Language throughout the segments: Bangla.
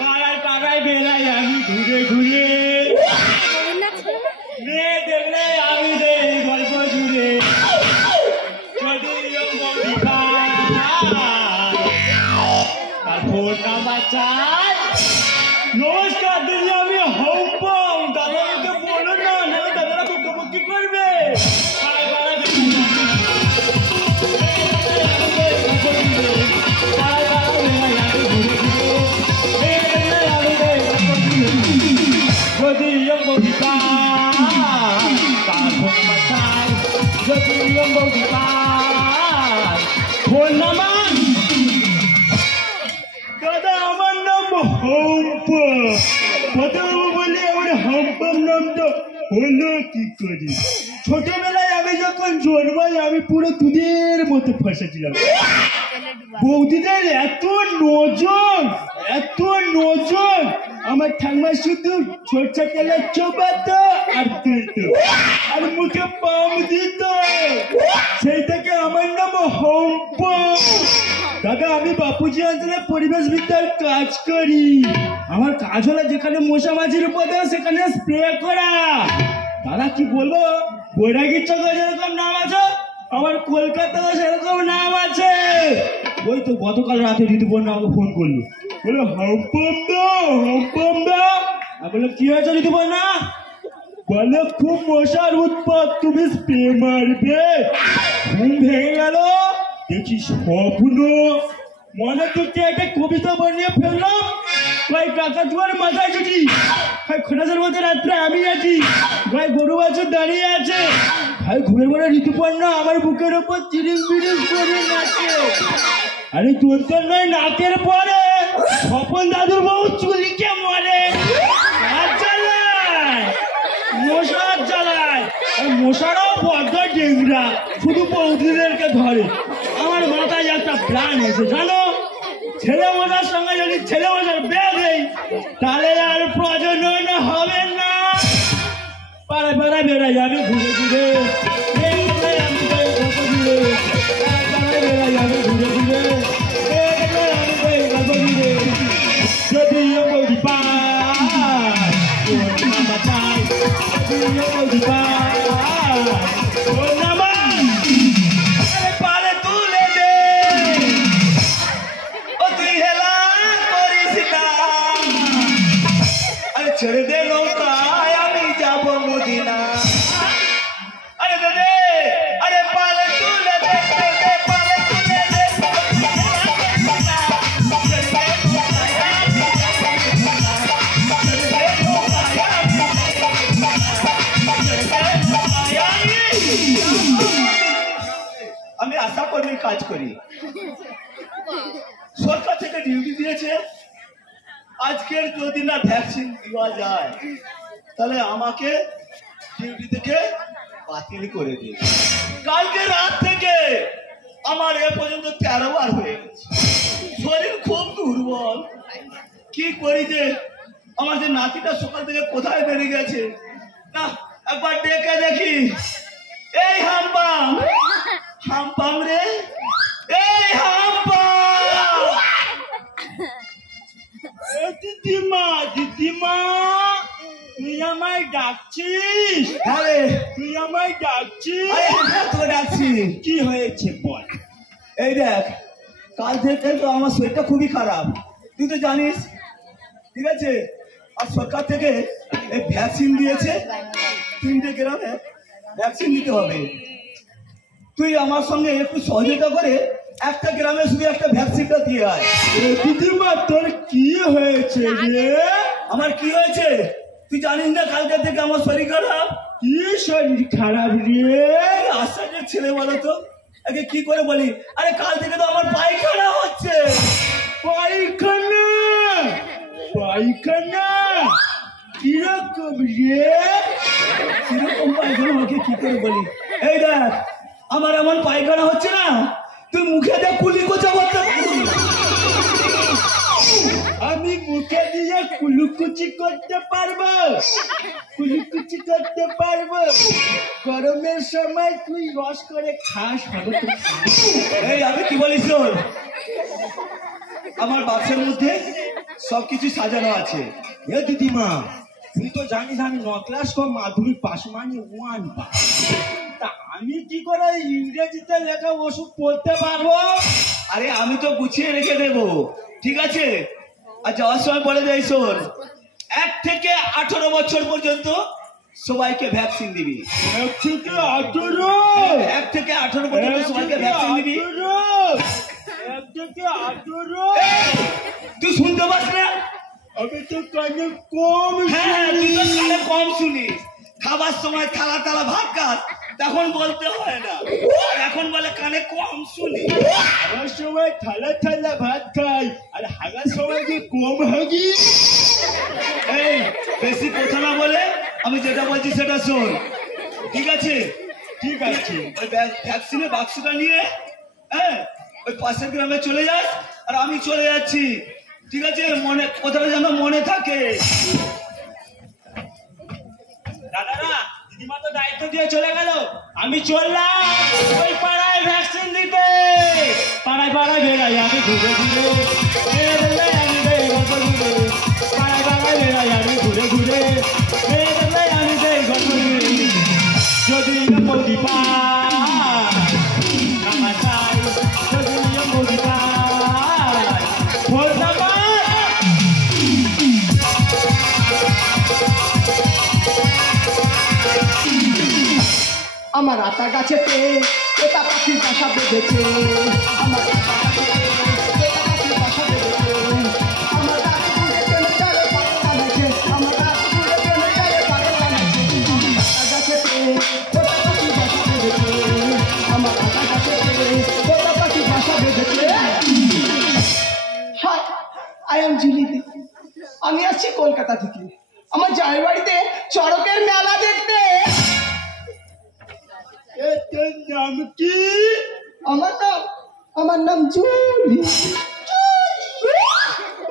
পাড়ায় পাড়ায় বেড়াই আমি ঘুরে ঘুরে, মেয়ে দেখলে আমি দেই গল্প জুড়ে। যদিও বৌদি তার ফোন নাম্বার চাই। নমস্কার দিদি, আমি হম্পম। দাদাকে বলো না, নাহলে দাদারা বকবকি করবে। যদিও বৌদি তার ফোন বাঁচায়, যদিও বৌদি ফোন নাম্বার। দাদা আমার নাম হম্পম। প্রথম বলি আমার হম্পম নামটা হলো কি করি? ছোটবেলায় আমি যখন জন্মাই আমি পুরো দুধের মতো ফেসেছিলাম। বৌদিদের এত নজর, এত নজর। আমার ঠাম্মা শুধু সরষে তেলে চোপাতো আর তুলতো আর মুখে পাম দিত। সেই থেকে আমার নাম হম্পম। দাদা আমি বাপুজি অঞ্চলে পরিবেশ বিদ্যার কাজ করি। আমার কাজ হলো যেখানে মশা মাছির উপদেশ সেখানে স্প্রে করা। দাদা কি বলবো, বৈরাগীর চকে যেরকম নাম আছে আমার কলকাতাও সেরকম নাম আছে। ওই তো গতকাল রাতে ঋতুপর্ণা আমাকে ফোন করলো, বলে হম্পম দা, হম্পম দা। আমি বললাম কি হয়েছে ঋতুপর্ণা? বলে খুব মশার উৎপাত, তুমি স্প্রে মারবে। ঘুম ভেঙে গেল, দেখি স্বপ্ন। মনে করতে একটা কবিতা বানিয়ে ফেললাম। ভাই কাকাতুয়ার মাথায় ছুটি, ভাই খোঁটাসের মধ্যে রাত্রে আমি আছি, ভাই গরু বাছুর দাঁড়িয়ে আছে। ভাই ঘুমের পরে ঋতুপর্ণা আমার বুকের ওপর চিরিং বিরিং করে নাচে। আরে তোর নয়, নাকের পরে স্বপন দাদুর বউ চুলিকে মরে। আর জ্বালায় মশার জ্বালায়, মশারাও বড্ড ডেংরা, শুধু বৌদিদেরকে ধরে। আমার মাথায় একটা প্ল্যান এসে জানো, ছেলে মশার সঙ্গে যদি ছেলে মশার বিয়ে দেই তাহলে আর প্রজনন হবে না। পাড়া পাড়া বেড়া যাবে ঘুরে ঘুরে, যদিও বৌদি পারে তুলে দে, ও তুই হেলা করিস না। আরে ছেড়ে দে নৌকায় আমি যাবো মদিনা। আরে দে, আরে পালে তুলে দে, পালে তুলে দে। আমি আশা কর্মীর কাজ করি, সরকার থেকে ডিউটি দিয়েছে। আজকের যদি না ভ্যাকসিন দেওয়া যায় তাহলে আমাকে ডিউটি থেকে বাতিল করে দিই। কালকে রাত থেকে আমার এ পর্যন্ত 13 বার হয়ে গেছে। শরীর খুব দুর্বল। কি করি যে আমার যে নাতিটা সকাল থেকে কোথায় বেরিয়ে গেছে, না একবার ডেকে দেখি। এই হাম্পাম, হাম্পাম রে, এই হাম্পাম। দিদিমা, দিদিমা তুই আমায় ডাকছিস? আরে তুই আমায় ডাকছিস? তোকে ডাকছি। কি হয়েছে বল? এই দেখ, কাল থেকে তো আমার শরীরটা খুবই খারাপ, তুই তো জানিস, ঠিক আছে? আর সরকার থেকে এই ভ্যাকসিন দিয়েছে, 3টে গ্রামে ভ্যাকসিন দিতে হবে। তুই আমার সঙ্গে একটু সহযোগিতা করে একটা গ্রামে শুধু একটা ভ্যাকসিনটা দিয়ে আয়। দিদিমা তোর কি হয়েছে রে? আমার কি হয়েছে তুই জানিস না? কালকে থেকে আমার শরীর খারাপ। কি শরীর খারাপ রে? আশ্চর্যের ছেলে বলো তো, আগে কি করে বলি? আরে কাল থেকে তো আমার পায়খানা হচ্ছে। পায়খানা? পায়খানা কিরকম রে? কিরকম পায়খানা ওকে কি করে বলি? এই দেখ, আমার এমন পায়খানা হচ্ছে না, তুই মুখে দিয়ে কুলি কোচা করতে পারবি। আমি মুখে দিয়ে কুলুকুচি করতে পারবো, কুলুকুচি করতে পারবো। গরমের সময় তুই রস করে খাস। এই আমি কি বলিস? আমার বাক্সের মধ্যে সবকিছু সাজানো আছে। এ দিদিমা, তুই তো জানিস আমি 9 ক্লাস কম মাধ্যমিক পাস মানে 1 পাস। তা আমি কি করে ইংরেজিতে লেখা ওষুধ পড়তে পারবো? আরে আমি তো গুছিয়ে রেখে দেবো, ঠিক আছে? আর যাওয়ার সময় বলে দেয়, শোন, 1 থেকে 18 বছর পর্যন্ত সবাইকে ভ্যাকসিন দিবি। 1 থেকে 18? 1 থেকে 18 পর্যন্ত সবাইকে ভ্যাকসিন দিবি। 1 থেকে 18? তুই শুনতে পাস না? আমি তো কানে কম হ্যাঁ, তুই তো কানে কম শুনিস। খাবার সময় থালা থালা ভাত খাস, তখন বলতে হয় না, আর এখন বলে কানে কম শুনি। আমার সময় থালা থালা ভাত খাই, আর হাগার সময় যে কম হাগি। এই বেশি কথা না বলে আমি যেটা বলছি সেটা শোন, ঠিক আছে? ঠিক আছে। ওই ভ্যাকসিনের বাক্সটা নিয়ে হ্যাঁ ওই পাশের গ্রামে চলে যাস, আর আমি চলে যাচ্ছি, ঠিক আছে? মনে কথাটা যেন মনে থাকে। দাদারা, দিদিমা তো দায়িত্ব দিয়ে চলে গেল, আমি চললাম ওই পাড়ায় ভ্যাকসিন দিতে। পাড়ায় পাড়ায় বেড়াই আমি ঘুরে ঘুরে, আমি পাড়ায় পাড়ায় বেড়াই আমি ঘুরে ঘুরে, আমি দেই ঘুরে। যদি মোদি পায় আমার চাই, যদি মোদি পায় বলতে পার। আমার আতা গাছেতে এটা পাখির বাসা বেঁধেছে, আমার আতা গাছেতে এটা পাখির বাসা বেঁধেছে, আমার গাছ ঘুরে টেনে টেনে পাখি টানেছে, আমার গাছ ঘুরে টেনে টেনে পাখি টানেছে, আমার আতা গাছেতে ওটা পাখির বাসা বেঁধেছে, আমার আতা গাছেতে ওটা পাখির বাসা বেঁধেছে। হাই, আই এম জুলিদি। আমি আসছি কলকাতা থেকে আমার জামাই বাড়িতে চড়কের মেলা দেখতে। তোর নাম কি? আমার নাম জুলি।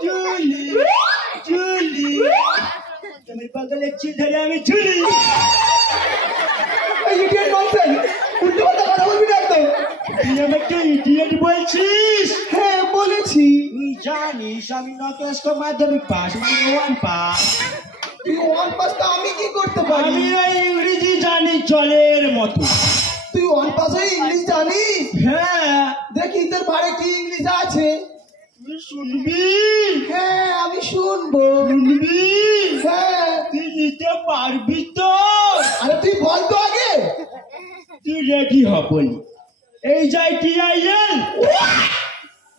জুলি, জুলি, তুমি পাগলের চিল ধরে আমি ঝুলি। ইডিয়েট ননসেন্স, উল্টো পাল্টা কথা বলবি না একদম। তুই আমাকে ইডিয়েট বলছিস? হ্যাঁ বলেছি। তুই জানিস আমি 9 ক্লাস কম মাধ্যমিক পাস মানে 1 পাস। তুই 1 পাস তো আমি কি করতে পারি? আমি ইংরেজি জানি জলের মতো। তুই 1 পাস হয়ে ইংলিশ জানিস? হ্যাঁ। দেখি তোর বাড়ি কি ইংলিশ আছে? তুই শুনবি? হ্যাঁ আমি শুনবো। শুনবি? হ্যাঁ। তুই নিতে পারবি তো? আরে তুই বল তো আগে। তুই রেডি হ বলি। HITIL,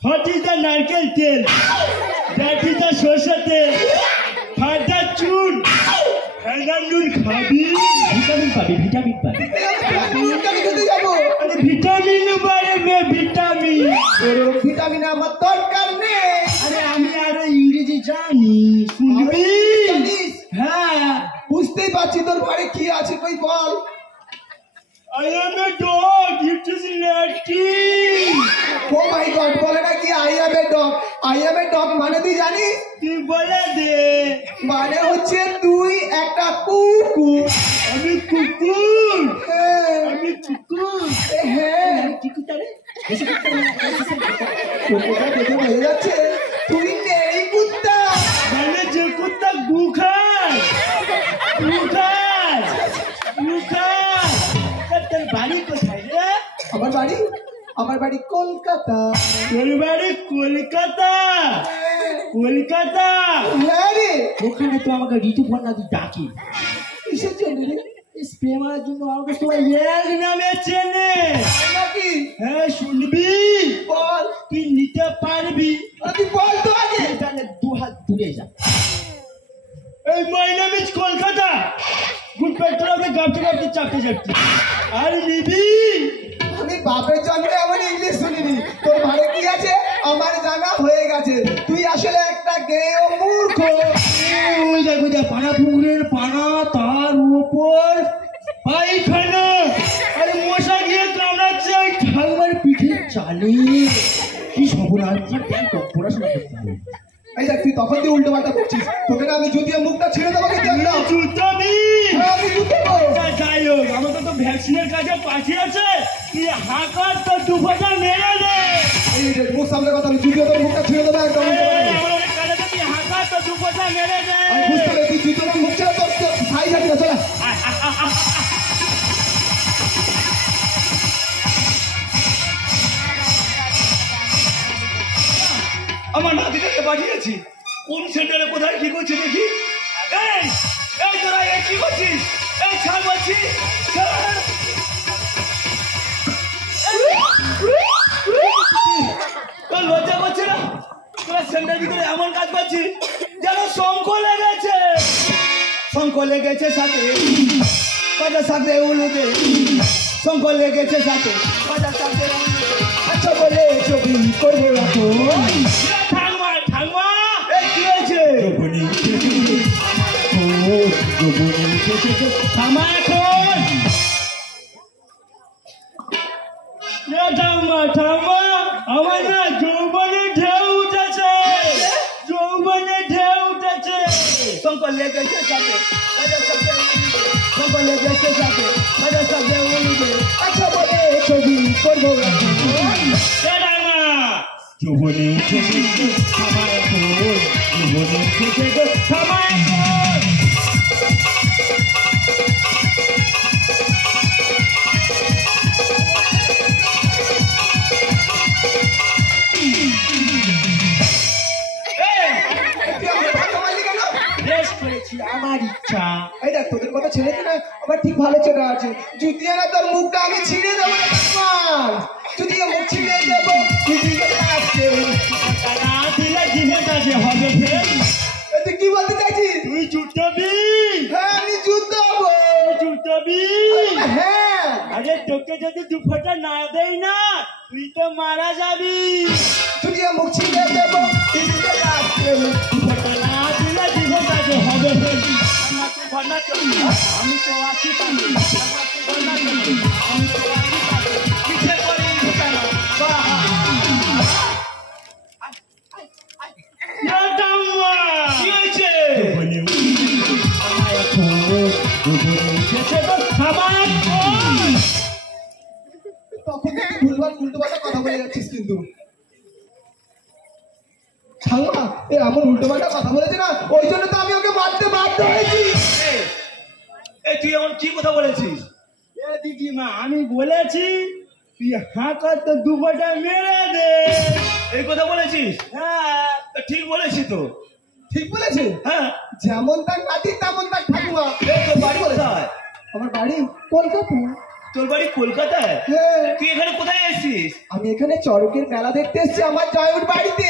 হোয়াট ইজ দ্য নারকেল তেল, দ্যাট ইজ দ্য সরষে তেল, ফাটা চুন, ফেনা নুন খাবি, ভিটামিন পাবি, ভিটামিন পাবি। আমি খেতে যাবো। আরে ভিটামিন বারে মে ভিটামিন। ওরকম ভিটামিন আমার দরকার নেই। আরে আমি আরো ইংরেজি জানি, শুনবি? জানিস? হ্যাঁ। বুঝতেই পারছি তোর বাড়ি কি আছে, কই বল। I am a dog, it is Latin. Oh my god, বলে নাকি I am a dog. I am a dog মানে তুই জানিস? তুই বলে দে। মানে হচ্ছে তুই একটা কুকুর। আমি কুকুর। হ্যাঁ। আমি কুকুর। হ্যাঁ। কি কুকুরে? কুকুরটা দেখে বোঝা যাচ্ছে তুই নেই কুত্তা। মানে যে কুত্তা গু খায়, গু খায়, গু খায়। তোর বাড়ি কোথায় রে? আমার বাড়ি কলকাতা। তোর বাড়ি কলকাতা? কলকাতা? হ্যাঁ রে। ওখানে তো আমাকে ঋতুপর্ণা দি ডাকি। কিসের জন্য রে? স্প্রে মারার জন্য আমাকে সবাই এক নামে চেনে নাকি? হ্যাঁ শুনবি? বল। তুই নিতে পারবি? তুই বল তো আগে। তাহলে 2 হাত দূরে যা। এই my name is Kolkata. Good পেট্রোলে গাপতে গাপতে চাপতে চাপতে আর নিবি? আমি বাপের জন্মে এমন ইংলিশ শুনিনি। তোর ভাড়ে কি আছে আমার জানা হয়ে গেছে। তুই আসলে একটা গেও মূর্খ। ওই দেখো যা পানা পুকুরের পানা, তার উপর পায়খানা, আর মশা গিয়ে কামড়াচ্ছে ঠাকুমার পিঠে চালে। কি সর্বনাশ, পড়াশোনা করতে হবে। এই দেখ তুই তখন দিয়ে উল্টো পাল্টা করছিস। তোকে না আমি জুতিয়ে মুখটা ছেড়ে দেবো কিন্তু একদম। জুতাবি? হ্যাঁ আমি জুতাবো। যাই হোক, আমাকে তো ভ্যাকসিনের কাছে পাঠিয়েছে, তুই হাঁকার তো দুপটা মেরে দে। এই রে মুখ সামনে কথা আমি জুতো তোর মুখটা ছিঁড়ে দেবো একদম। আমাদের কাছে তুই হাঁকার তো দুপটা মেরে দে। আমি বুঝতে পারি তুই জুতো তোর মুখ ছেড়ে তোর ভাই যাবি না, চলে। আমার নাতিটাকে পাঠিয়েছি কোন সেন্টারে কোথায় কি করছে দেখি। এই এই তোরা এই কি করছিস? এই ছাড় বলছি, ছাড়। তোর লজ্জা করছে না? তোরা সেন্টার ভিতরে এমন কাজ করছিস যেন শঙ্খ লেগেছে। শঙ্খ লেগেছে সাথে বাজার সাথে উলুদে, শঙ্খ লেগেছে সাথে বাজার সাথে উলুদে। আচ্ছা বলে ছবি করবো এখন। ঠাকুমা ঠাকুমা এই কি হয়েছে? থামা এখন। ঠাকুমা ঠাকুমা আমার না যৌবনে ঢেউ উঠেছে, যৌবনে ঢেউ উঠেছে। শঙ্খ লেগেছে সাথে বাজার সাথে উলুদে, শঙ্খ লেগেছে সাথে বাজার সাথে উলুদে। আচ্ছা বলে ছবি করবো এখন। ঠাকুমা যৌবনে উঠেছে থামা এখন, যৌবনে উঠেছে থামা এখন। তুই আমার ধাক্কা মারলি কেন? বেশ করেছি, আমার ইচ্ছা। এই দেখ তোদের কথা ছেড়ে দিলে আমার ঠিক ভালো চলে আছে। জুতিয়ে না তোর মুখটা আমি ছিঁড়ে দেবো রে বাবা। জুতিয়ে মুখ ছিঁড়ে দেবো, জুতিয়ে আসছে। না দিলে জীবনটা যে হবে ফের। তুই কি বলতে চাইছিস? তুই জুটবি, হ্যাঁ আমি যুদ্ধ হবো। জুটবি। হ্যাঁ আরে তোকে যদি দুফোটা না দেই না তুই তো মারা যাবি। জুতিয়ে মুখ ছিঁড়ে দেবো, জুতিয়ে আসছে। দুফোটা না দিলে জীবনটা যে হবে ফের। আমার তো ভান্ডার চলবি, আমি তো আছি পাশে। আমার তো ভান্ডার চলবি, আমি তো আছি পাশে। পিছে করে ঢুকানো কি হয়েছে? তখন থেকে ভুলভাল উল্টোপাল্টা কথা বলে যাচ্ছিস কিন্তু। ঠাকুমা এ এমন উল্টোপাল্টা কথা বলেছে না, ওই জন্য তো আমি ওকে মারতে বাধ্য হয়েছি। এই তুই এমন কি কথা বলেছিস? এ দিদিমা আমি বলেছি তুই হাঁকার তো দুপটা মেরে দে। এই কথা বলেছিস? হ্যাঁ তা ঠিক বলেছি তো। ঠিক বলেছে, হ্যাঁ, যেমন তার নাতি তেমন তার ঠাকুমা। এই তোর বাড়ি কোথায়? আমার বাড়ি কলকাতা। তোর বাড়ি কলকাতায়? হ্যাঁ তুই এখানে কোথায় এসেছিস? আমি এখানে চড়কের মেলা দেখতে এসেছি আমার জয়ের বাড়িতে।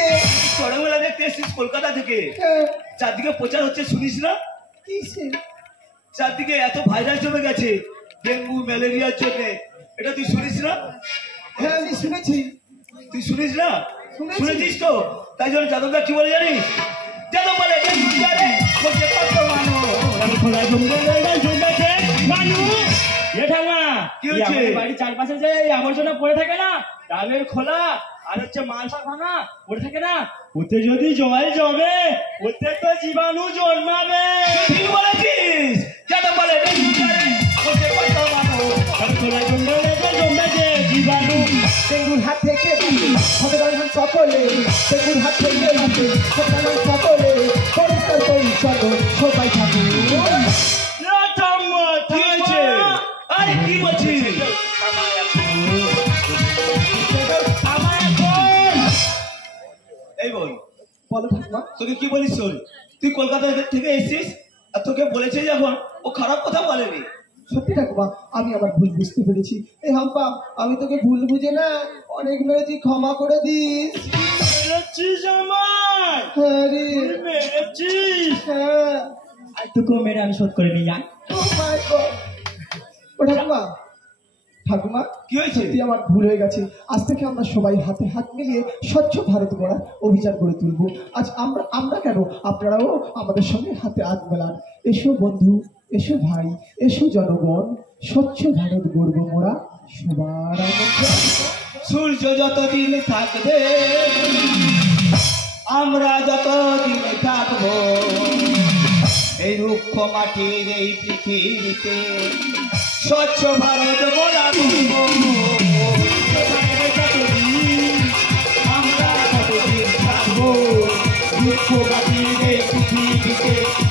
চড়ক মেলা দেখতে এসেছিস কলকাতা থেকে? হ্যাঁ চারদিকে প্রচার হচ্ছে শুনিস না? কিসে? চারদিকে এত ভাইরাস জমে গেছে ডেঙ্গু ম্যালেরিয়ার জন্য, এটা তুই শুনিস না? হ্যাঁ আমি শুনেছি। তুই শুনিস না? শুনেছি। শুনেছিস তো? তাই জন্য যাদবদা কি বলে জানিস? যাদব বলে ডেঙ্গু জ্বরে হচ্ছে কত মানুষ। খোলা জমে মানু এ ঠাকুমা কি হয়েছে? আমাদের বাড়ির চারপাশে যে এই আবর্জনা পড়ে থাকে না, ডাবের খোলা আর হচ্ছে মালসা ভাঙা পড়ে থাকে না, ওতে যদি জল জমে ওতে তো জীবাণু জন্মাবে। ঠিক বলেছিস। যাদব বলে ডেঙ্গু জ্বরে হচ্ছে কত মানুষ। খোলা জমেছে জীবাণু। ডেঙ্গুর হাত থেকে বাঁচে সচেতন সকলে, ডেঙ্গুর হাত থেকে বাঁচে সচেতন সকলে, পরিষ্কার পরিচ্ছন্ন সবাই থাকুন। কি হয়েছে? আরে কি বলছিস? এই বল, বলো ঠাকুমা। তোকে কি বলিস শোন, তুই কলকাতা থেকে এসেছিস আর তোকে বলেছে যখন ও খারাপ কথা বলেনি। সত্যি ঠাকুমা আমি আমার ভুল বুঝতে পেরেছি। এই হাম্পা আমি তোকে ভুল বুঝে না অনেক মেরেছি, ক্ষমা করে দিস। মেরেছিস আমার? হ্যাঁ রে তুই মেরেছিস? হ্যাঁ। আর তোকে মেরে আমি শোধ করে নিই। Oh my God! ও ঠাকুমা, ঠাকুমা কি হয়েছে? সত্যি আমার ভুল হয়ে গেছে। আজ থেকে আমরা সবাই হাতে হাত মিলিয়ে স্বচ্ছ ভারত গড়ার অভিযান করে তুলব। আজ আমরা কেন, আপনারাও আমাদের সঙ্গে হাতে হাত মেলান। এসো বন্ধু, এসো ভাই, এসো জনগণ, স্বচ্ছ ভারত গড়ব মোরা সবার আনন্দে। সূর্য যতদিন থাকবে আমরা যতদিন থাকবো এই রুক্ষ মাটির এই পৃথিবীতে, স্বচ্ছ ভারত গড়াবো। দুঃখ কাটিয়ে পৃথিবীতে